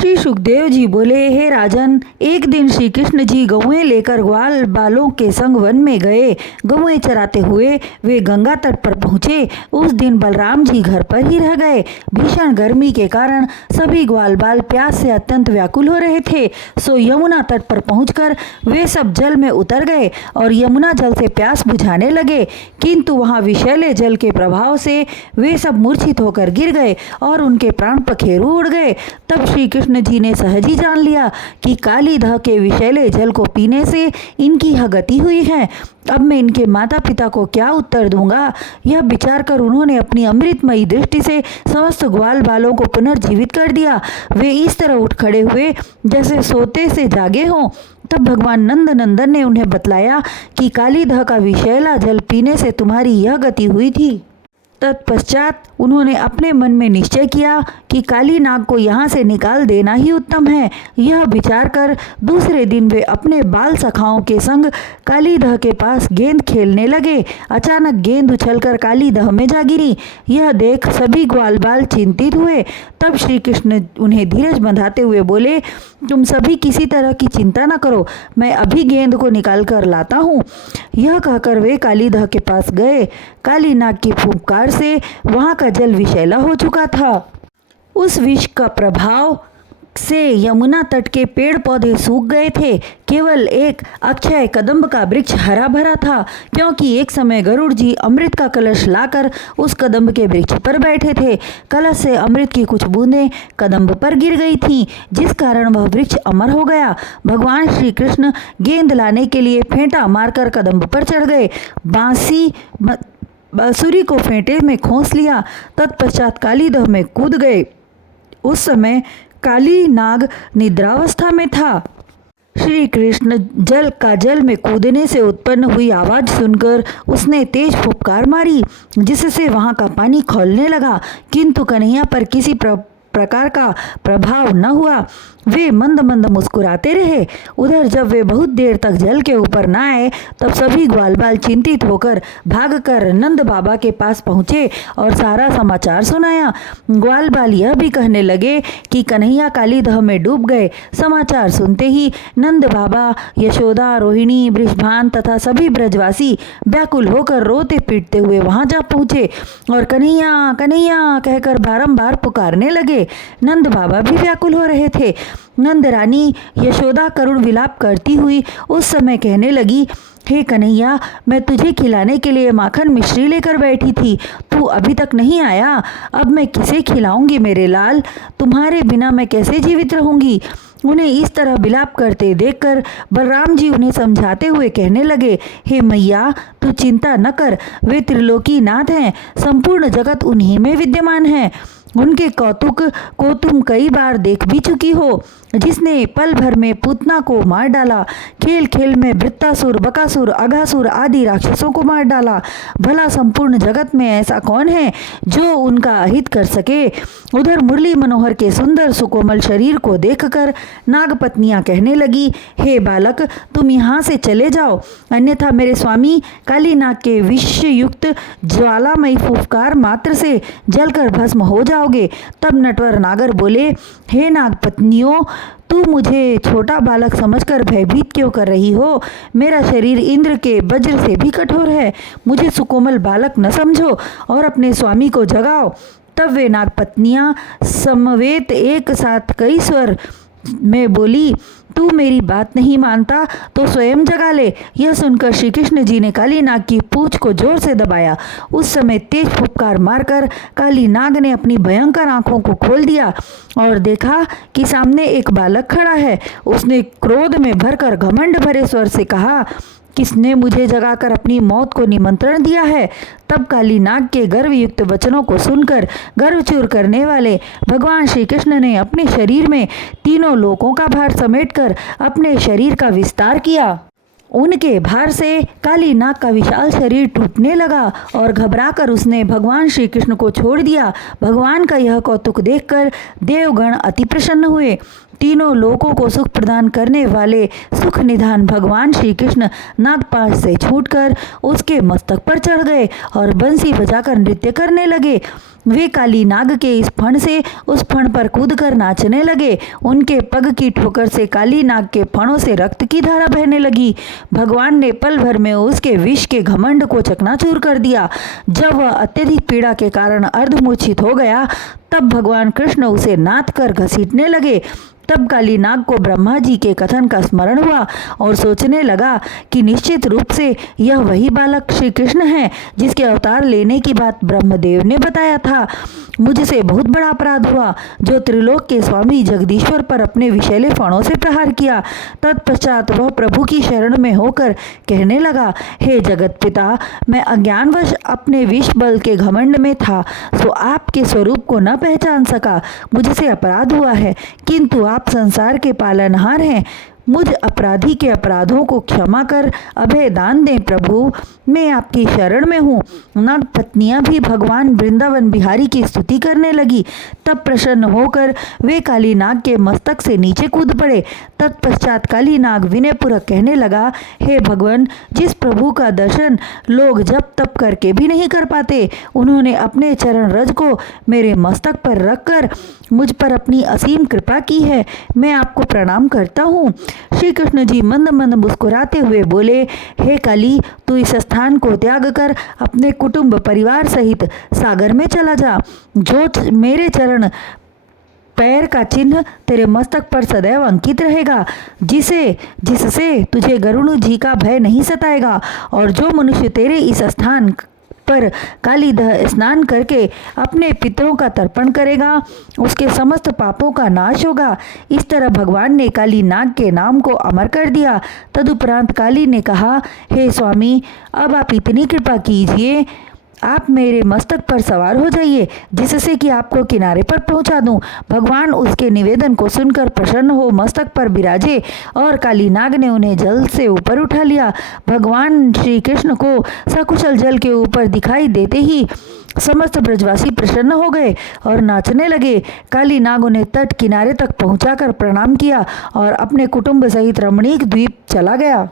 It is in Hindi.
श्री सुखदेव जी बोले, हे राजन, एक दिन श्री कृष्ण जी गौएं लेकर ग्वाल बालों के संग वन में गए। गौएं चराते हुए वे गंगा तट पर पहुँचे। उस दिन बलराम जी घर पर ही रह गए। भीषण गर्मी के कारण सभी ग्वाल बाल प्यास से अत्यंत व्याकुल हो रहे थे। सो यमुना तट पर पहुंचकर वे सब जल में उतर गए और यमुना जल से प्यास बुझाने लगे, किंतु वहां विषैले जल के प्रभाव से वे सब मूर्छित होकर गिर गए और उनके प्राण पखेरु उड़ गए। तब श्री कृष्ण जी ने सहज ही जान लिया कि कालीदह के विषैले जल को पीने से इनकी यह गति हुई है। अब मैं इनके माता पिता को क्या उत्तर दूंगा? यह विचार कर उन्होंने अपनी अमृतमयी दृष्टि से समस्त ग्वाल बालों को पुनर्जीवित कर दिया। वे इस तरह उठ खड़े हुए जैसे सोते से जागे हों। तब भगवान नंद नंदन ने उन्हें बतलाया कि कालीदह का विषैला जल पीने से तुम्हारी यह गति हुई थी। तत्पश्चात उन्होंने अपने मन में निश्चय किया कि काली नाग को यहाँ से निकाल देना ही उत्तम है। यह विचार कर दूसरे दिन वे अपने बाल सखाओं के संग कालीदह के पास गेंद खेलने लगे। अचानक गेंद उछलकर कालीदह में जा गिरी। यह देख सभी ग्वाल बाल चिंतित हुए। तब श्री कृष्ण उन्हें धीरज बंधाते हुए बोले, तुम सभी किसी तरह की चिंता न करो, मैं अभी गेंद को निकाल कर लाता हूँ। यह कहकर वे कालीदह के पास गए। काली नाग की फुफकार से वहाँ का जल विषैला हो चुका था। उस विष का प्रभाव से यमुना तट के पेड़ पौधे सूख गए थे। केवल एक अक्षय कदम्ब का वृक्ष हरा भरा था, क्योंकि एक समय गरुड़ जी अमृत का कलश लाकर उस कदम्ब के वृक्ष पर बैठे थे। कलश से अमृत की कुछ बूंदें कदम्ब पर गिर गई थीं, जिस कारण वह वृक्ष अमर हो गया। भगवान श्री कृष्ण गेंद लाने के लिए फेंटा मारकर कदम्ब पर चढ़ गए। बांसुरी को फेंटे में खोस लिया। तत्पश्चात कालीदह में कूद गए। उस समय काली नाग निद्रावस्था में था। श्री कृष्ण जल में कूदने से उत्पन्न हुई आवाज सुनकर उसने तेज फुफकार मारी, जिससे वहां का पानी खौलने लगा, किंतु कन्हैया पर किसी प्रकार का प्रभाव न हुआ। वे मंद मंद मुस्कुराते रहे। उधर जब वे बहुत देर तक जल के ऊपर न आए, तब सभी ग्वाल बाल चिंतित होकर भागकर नंद बाबा के पास पहुँचे और सारा समाचार सुनाया। ग्वाल बाल यह भी कहने लगे कि कन्हैया कालीदह में डूब गए। समाचार सुनते ही नंद बाबा, यशोदा, रोहिणी, वृषभान तथा सभी ब्रजवासी व्याकुल होकर रोते पीटते हुए वहां जा पहुँचे और कन्हैया कन्हैया कहकर बारंबार पुकारने लगे। नंद बाबा भी व्याकुल हो रहे थे। नंद रानी यशोदा करुण विलाप करती हुई उस समय कहने लगी, हे कन्हैया, मैं तुझे खिलाने के लिए माखन मिश्री लेकर बैठी थी, तू अभी तक नहीं आया। अब मैं किसे खिलाऊंगी मेरे लाल? तुम्हारे बिना मैं कैसे जीवित रहूंगी? उन्हें इस तरह विलाप करते देखकर बलराम जी उन्हें समझाते हुए कहने लगे, हे मैया, तू चिंता न कर, वे त्रिलोकी नाथ हैं, संपूर्ण जगत उन्हीं में विद्यमान है। उनके कौतुक को तुम कई बार देख भी चुकी हो। जिसने पल भर में पूतना को मार डाला, खेल खेल में वृत्तासुर, बकासुर, अघासुर आदि राक्षसों को मार डाला, भला संपूर्ण जगत में ऐसा कौन है जो उनका अहित कर सके? उधर मुरली मनोहर के सुंदर सुकोमल शरीर को देखकर नागपत्नियां कहने लगी, हे बालक, तुम यहाँ से चले जाओ, अन्यथा मेरे स्वामी कालीनाग के विषयुक्त ज्वालामयी फुफकार मात्र से जलकर भस्म हो जाओगे। तब नटवर नागर बोले, हे नागपत्नियों, तू मुझे छोटा बालक समझकर भयभीत क्यों कर रही हो? मेरा शरीर इंद्र के वज्र से भी कठोर है। मुझे सुकोमल बालक न समझो और अपने स्वामी को जगाओ। तब वे नागपत्नियां समवेत एक साथ कई स्वर में बोली, तू मेरी बात नहीं मानता तो स्वयं जगा ले। यह सुनकर श्री कृष्ण जी ने काली नाग की पूंछ को जोर से दबाया। उस समय तेज फुफकार मारकर काली नाग ने अपनी भयंकर आंखों को खोल दिया और देखा कि सामने एक बालक खड़ा है। उसने क्रोध में भरकर घमंड भरे स्वर से कहा, किसने मुझे जगाकर अपनी मौत को निमंत्रण दिया है? तब काली नाग के गर्वयुक्त वचनों को सुनकर गर्वचूर करने वाले भगवान श्री कृष्ण ने अपने शरीर में तीनों लोकों का भार समेटकर अपने शरीर का विस्तार किया। उनके भार से काली नाग का विशाल शरीर टूटने लगा और घबराकर उसने भगवान श्री कृष्ण को छोड़ दिया। भगवान का यह कौतुक देखकर देवगण अति प्रसन्न हुए। तीनों लोकों को सुख प्रदान करने वाले सुख निधान भगवान श्री कृष्ण नागपाश से छूटकर उसके मस्तक पर चढ़ गए और बंसी बजाकर नृत्य करने लगे। वे काली नाग के इस फण से उस फण पर कूदकर नाचने लगे। उनके पग की ठोकर से काली नाग के फणों से रक्त की धारा बहने लगी। भगवान ने पल भर में उसके विष के घमंड को चकनाचूर कर दिया। जब वह अत्यधिक पीड़ा के कारण अर्धमूर्छित हो गया, तब भगवान कृष्ण उसे नाथ कर घसीटने लगे। तब काली नाग को ब्रह्मा जी के कथन का स्मरण हुआ और सोचने लगा कि निश्चित रूप से यह वही बालक श्री कृष्ण है जिसके अवतार लेने की बात ब्रह्मदेव ने बताया था। मुझसे बहुत बड़ा अपराध हुआ जो त्रिलोक के स्वामी जगदीश्वर पर अपने विषैले फणों से प्रहार किया। तत्पश्चात वह प्रभु की शरण में होकर कहने लगा, हे जगत पिता, मैं अज्ञानवश अपने विष बल के घमंड में था, सो आपके स्वरूप को न पहचान सका। मुझसे अपराध हुआ है, किंतु आप संसार के पालनहार हैं। मुझ अपराधी के अपराधों को क्षमा कर अभय दान दें प्रभु, मैं आपकी शरण में हूँ। नाग पत्नियां भी भगवान वृंदावन बिहारी की स्तुति करने लगी। तब प्रसन्न होकर वे काली नाग के मस्तक से नीचे कूद पड़े। तत्पश्चात काली नाग विनयपूर्वक कहने लगा, हे भगवान, जिस प्रभु का दर्शन लोग जप तप करके भी नहीं कर पाते, उन्होंने अपने चरण रज को मेरे मस्तक पर रखकर मुझ पर अपनी असीम कृपा की है। मैं आपको प्रणाम करता हूँ। श्री कृष्ण जी मंद मंद मुस्कुराते हुए बोले, हे काली, तू इस स्थान को त्याग कर अपने कुटुंब परिवार सहित सागर में चला जा। जो मेरे चरण पैर का चिन्ह तेरे मस्तक पर सदैव अंकित रहेगा, जिससे तुझे गरुड़ जी का भय नहीं सताएगा। और जो मनुष्य तेरे इस स्थान पर कालीदह स्नान करके अपने पितरों का तर्पण करेगा, उसके समस्त पापों का नाश होगा। इस तरह भगवान ने काली नाग के नाम को अमर कर दिया। तदुपरांत काली ने कहा, हे स्वामी, अब आप इतनी कृपा कीजिए, आप मेरे मस्तक पर सवार हो जाइए, जिससे कि आपको किनारे पर पहुंचा दूं। भगवान उसके निवेदन को सुनकर प्रसन्न हो मस्तक पर बिराजे और काली नाग ने उन्हें जल से ऊपर उठा लिया। भगवान श्री कृष्ण को सकुशल जल के ऊपर दिखाई देते ही समस्त ब्रजवासी प्रसन्न हो गए और नाचने लगे। काली नाग उन्हें तट किनारे तक पहुंचाकर प्रणाम किया और अपने कुटुंब सहित रमणीक द्वीप चला गया।